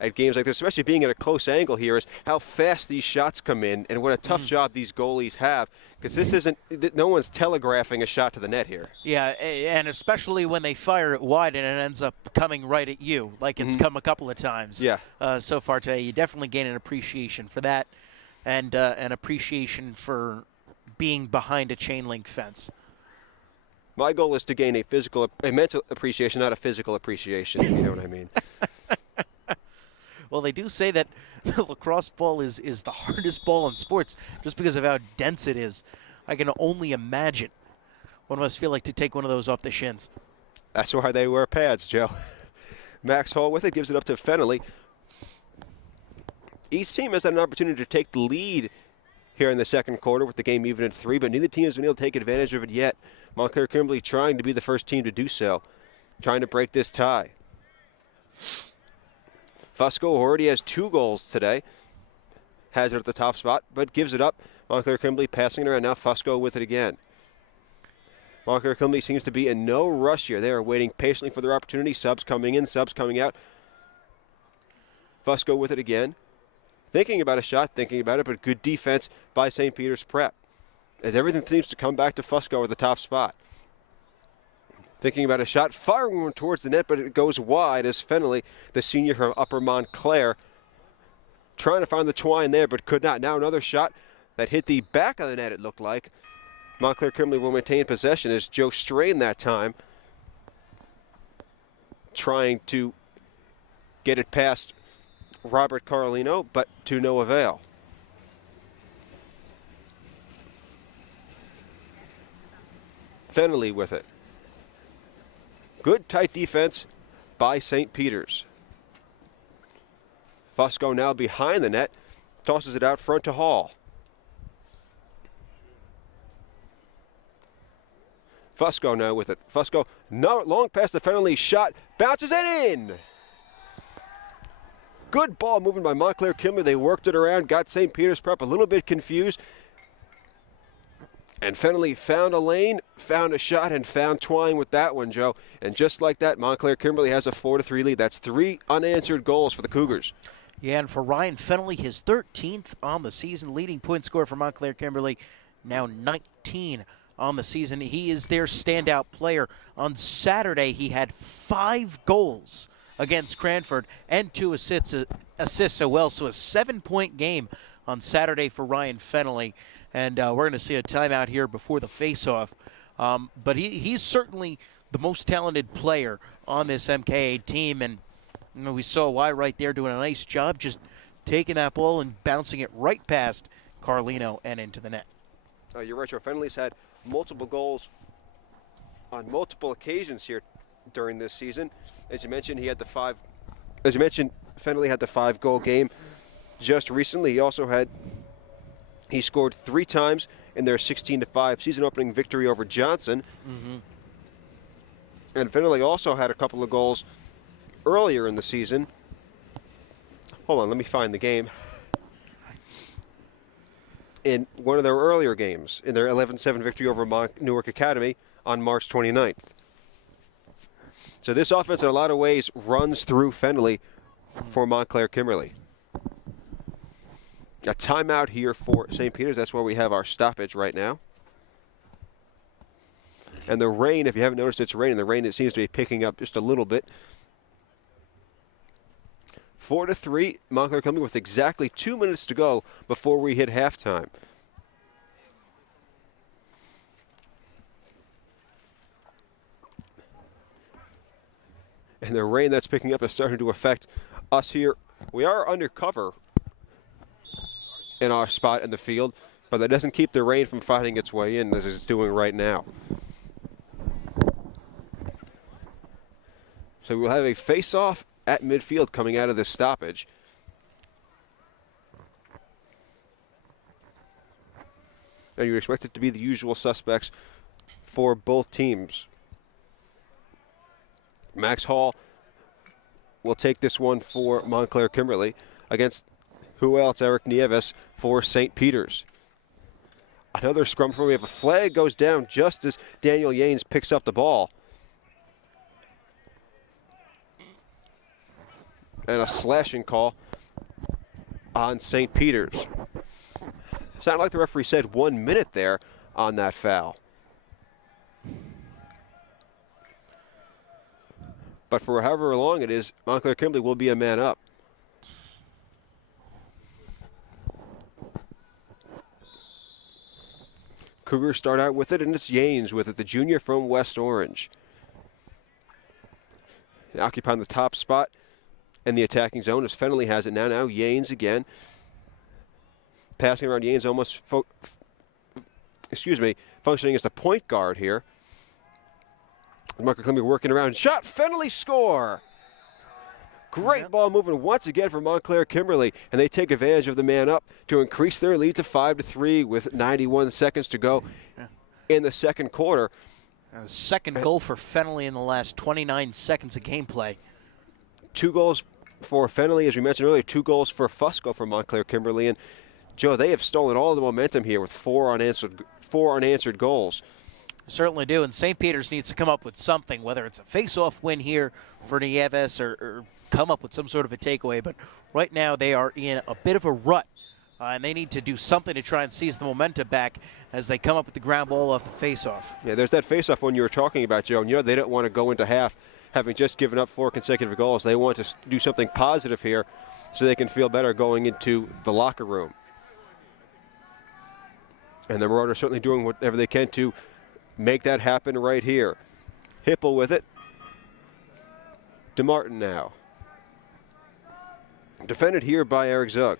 at games like this, especially being at a close angle here, is how fast these shots come in and what a tough job these goalies have, because this isn't, no one's telegraphing a shot to the net here. Yeah, and especially when they fire it wide and it ends up coming right at you, like it's come a couple of times so far today. You definitely gain an appreciation for that, and an appreciation for being behind a chain link fence. My goal is to gain a mental appreciation, not a physical appreciation, if you know what I mean. Well, they do say that the lacrosse ball is the hardest ball in sports just because of how dense it is. I can only imagine what it must feel like to take one of those off the shins. That's why they wear pads, Joe. Max Hall with it, gives it up to Fennelly. Each team has had an opportunity to take the lead here in the second quarter with the game even at 3, but neither team has been able to take advantage of it yet. Montclair Kimberly trying to be the first team to do so, trying to break this tie. Fusco already has 2 goals today, has it at the top spot, but gives it up. Montclair Kimberly passing it around, now Fusco with it again. Montclair Kimberly seems to be in no rush here. They are waiting patiently for their opportunity, subs coming in, subs coming out. Fusco with it again. Thinking about a shot, thinking about it, but good defense by St. Peter's Prep, as everything seems to come back to Fusco at the top spot. Thinking about a shot, firing one towards the net, but it goes wide as Fennelly, the senior from Upper Montclair, trying to find the twine there, but could not. Now another shot that hit the back of the net, it looked like. Montclair Kimberly will maintain possession as Joe Strain that time, trying to get it past Robert Carlino, but to no avail. Fennelly with it. Good tight defense by St. Peter's. Fusco now behind the net, tosses it out front to Hall. Fusco now with it. Fusco no, long past the Fennelly shot, bounces it in. Good ball moving by Montclair Kimberly. They worked it around, got St. Peter's Prep a little bit confused. And Fennelly found a lane, found a shot, and found twine with that one, Joe. And just like that, Montclair Kimberly has a 4-3 lead. That's 3 unanswered goals for the Cougars. Yeah, and for Ryan Fennelly, his 13th on the season, leading point scorer for Montclair Kimberly, now 19 on the season. He is their standout player. On Saturday, he had 5 goals against Cranford and 2 assists as well. So a 7-point game on Saturday for Ryan Fennelly. And we're going to see a timeout here before the face-off. But he's certainly the most talented player on this MKA team. And you know, we saw Y right there doing a nice job just taking that ball and bouncing it right past Carlino and into the net. You're right, Joe. Fennelly's had multiple goals on multiple occasions here during this season. As you mentioned, Fennelly had the 5-goal game just recently. He scored 3 times in their 16-5 season-opening victory over Johnson. And Fennelly also had a couple of goals earlier in the season. Hold on, let me find the game. In one of their earlier games, in their 11-7 victory over Newark Academy on March 29th. So this offense, in a lot of ways, runs through Fennelly for Montclair Kimberly. A timeout here for St. Peter's. That's where we have our stoppage right now. And the rain, if you haven't noticed, it's raining. The rain, it seems to be picking up just a little bit. 4-3, Montclair Kimberly with exactly 2 minutes to go before we hit halftime. And the rain that's picking up is starting to affect us here. We are under cover in our spot in the field, but that doesn't keep the rain from finding its way in as it's doing right now. So we'll have a face-off at midfield coming out of this stoppage. And you expect it to be the usual suspects for both teams. Max Hall will take this one for Montclair Kimberly against who else? Eric Nieves for St. Peter's. Another scrum for we have a flag goes down just as Daniel Yanes picks up the ball. and a slashing call on St. Peter's. Sounded like the referee said 1 minute there on that foul. But for however long it is, Montclair Kimberly will be a man up. Cougars start out with it, and it's Yanes with it, the junior from West Orange. Occupying the top spot in the attacking zone as Fennelly has it now. Now Yanes again. Passing around Yanes almost, functioning as the point guard here. Montclair Kimberly working around. Shot, Fennelly score! Great ball movement once again for Montclair Kimberly, and they take advantage of the man up to increase their lead to 5-3 with 91 seconds to go in the second quarter. Second goal for Fennelly in the last 29 seconds of gameplay. 2 goals for Fennelly, as we mentioned earlier, 2 goals for Fusco for Montclair Kimberly. And Joe, they have stolen all the momentum here with four unanswered goals. Certainly do, and St. Peter's needs to come up with something, whether it's a face-off win here for Nieves or come up with some sort of a takeaway. But right now they are in a bit of a rut, and they need to do something to try and seize the momentum back as they come up with the ground ball off the face-off. Yeah, there's that face-off one you were talking about, Joe, and they don't want to go into half having just given up 4 consecutive goals. They want to do something positive here so they can feel better going into the locker room. And the Marauders certainly doing whatever they can to make that happen right here. Hipple with it. DeMartin now. Defended here by Eric Zug.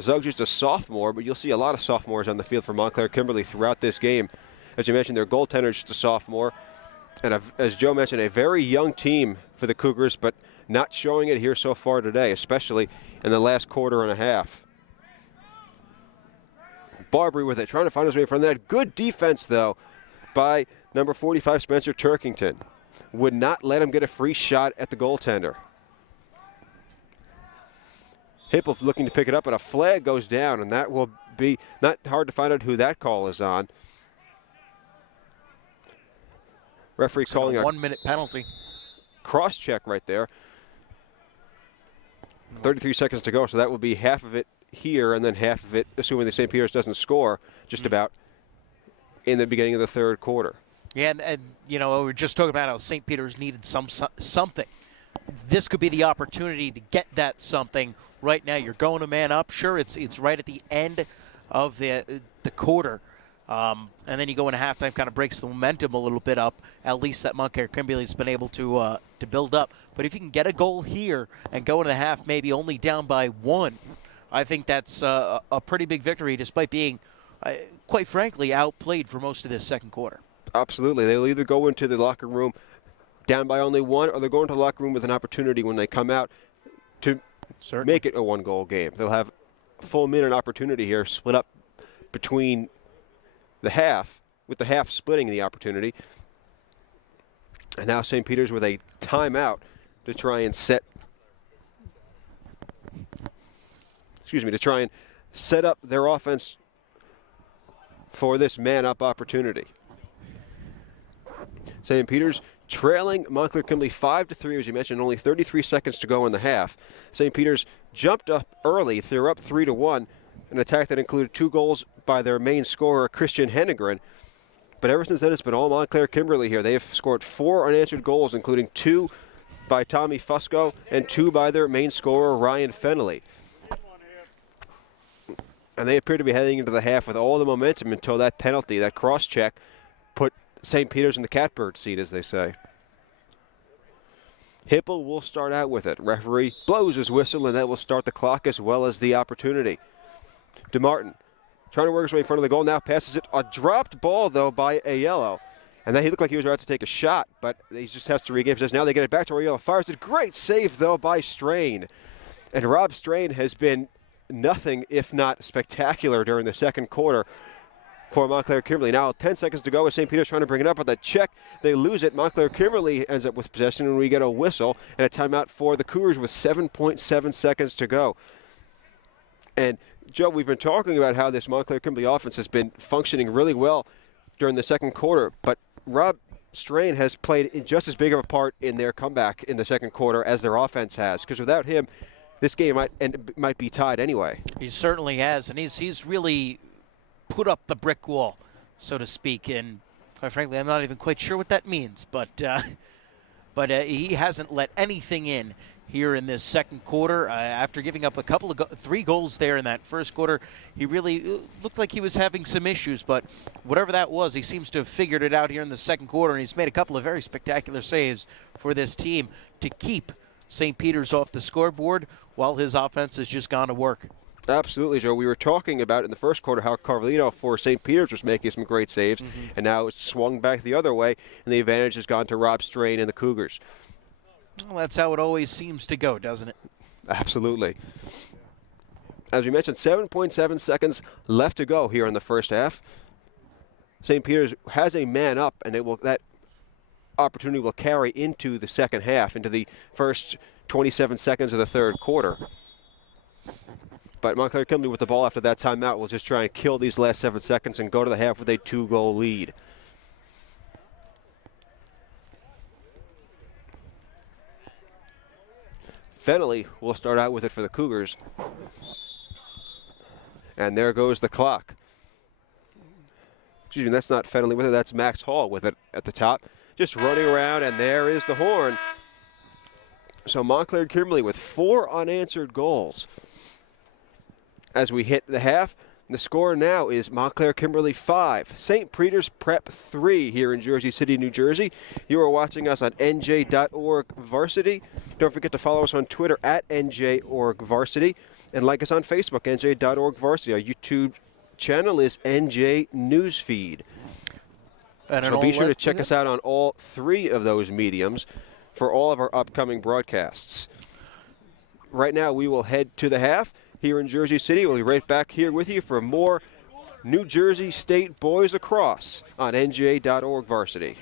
Zug's just a sophomore, but you'll see a lot of sophomores on the field for Montclair Kimberly throughout this game. As you mentioned, their goaltender is just a sophomore. And as Joe mentioned, a very young team for the Cougars, but not showing it here so far today, especially in the last quarter and a half. Barbary with it, trying to find his way in front of that. Good defense, though, by number 45, Spencer Turkington. Would not let him get a free shot at the goaltender. Hipple looking to pick it up, but a flag goes down, and that will be not hard to find out who that call is on. Referee calling a 1 minute penalty. Cross check right there. 33 seconds to go, so that will be half of it here and then half of it, assuming the St. Peter's doesn't score, just about in the beginning of the third quarter. Yeah, and we were just talking about how St. Peter's needed something. This could be the opportunity to get that something. Right now, you're going to man up. Sure, it's right at the end of the quarter, and then you go into halftime, kind of breaks the momentum a little bit up. At least that Montclair Kimberly's been able to build up. But if you can get a goal here and go into the half, maybe only down by 1, I think that's a pretty big victory, despite being, quite frankly, outplayed for most of this second quarter. Absolutely. They'll either go into the locker room down by only 1, or they'll go into the locker room with an opportunity when they come out to make it a 1-goal game. They'll have a full minute opportunity here, split up between the half, with the half splitting the opportunity. And now St. Peter's with a timeout to try and set up their offense for this man-up opportunity. St. Peter's trailing Montclair Kimberly 5-3, as you mentioned, only 33 seconds to go in the half. St. Peter's jumped up early. They're up 3-1, an attack that included 2 goals by their main scorer, Christian Hennegren. But ever since then, it's been all Montclair Kimberly here. They have scored 4 unanswered goals, including 2 by Tommy Fusco and 2 by their main scorer, Ryan Fennelly. And they appear to be heading into the half with all the momentum until that penalty, that cross-check, put St. Peter's in the catbird seat, as they say. Hipple will start out with it. Referee blows his whistle, and that will start the clock as well as the opportunity. DeMartin trying to work his way in front of the goal, now passes it. A dropped ball, though, by Aiello. And then he looked like he was about to take a shot, but he just has to regain possession. Now they get it back to Aiello. Fires it. Great save, though, by Strain. And Rob Strain has been nothing if not spectacular during the second quarter for Montclair Kimberly. Now 10 seconds to go with St. Peter's trying to bring it up with a check. They lose it. Montclair Kimberly ends up with possession, and we get a whistle and a timeout for the Cougars with 7.7 seconds to go. And Joe, we've been talking about how this Montclair Kimberly offense has been functioning really well during the second quarter, but Rob Strain has played just as big of a part in their comeback in the second quarter as their offense has, because without him, this game might be tied anyway. He certainly has, and he's really put up the brick wall, so to speak. And quite frankly, I'm not even quite sure what that means, but he hasn't let anything in here in this second quarter. After giving up a couple of 3 goals there in that first quarter, he really looked like he was having some issues, but whatever that was, he seems to have figured it out here in the second quarter, and he's made a couple of very spectacular saves for this team to keep St. Peter's off the scoreboard while his offense has just gone to work. Absolutely, Joe. We were talking about in the first quarter how Carlino for St. Peter's was making some great saves, and now it's swung back the other way, and the advantage has gone to Rob Strain and the Cougars. Well, that's how it always seems to go, doesn't it? Absolutely. As we mentioned, 7.7 seconds left to go here in the first half. St. Peter's has a man up, and that opportunity will carry into the second half, into the first 27 seconds of the third quarter. But Montclair Kimberly with the ball after that timeout will just try and kill these last 7 seconds and go to the half with a 2-goal lead. Fennelly will start out with it for the Cougars. And there goes the clock. Excuse me, that's not Fennelly with it, that's Max Hall with it at the top. Just running around, and there is the horn. So Montclair Kimberly with 4 unanswered goals. As we hit the half, the score now is Montclair Kimberly 5, St. Peter's Prep 3 here in Jersey City, New Jersey. You are watching us on NJ.ORG Varsity. Don't forget to follow us on Twitter at NJ.ORG Varsity and like us on Facebook, NJ.ORG Varsity. Our YouTube channel is NJ Newsfeed. So be sure to check us out on all 3 of those mediums for all of our upcoming broadcasts. Right now, we will head to the half here in Jersey City. We'll be right back here with you for more New Jersey State Boys Lacrosse on NJ.ORG Varsity.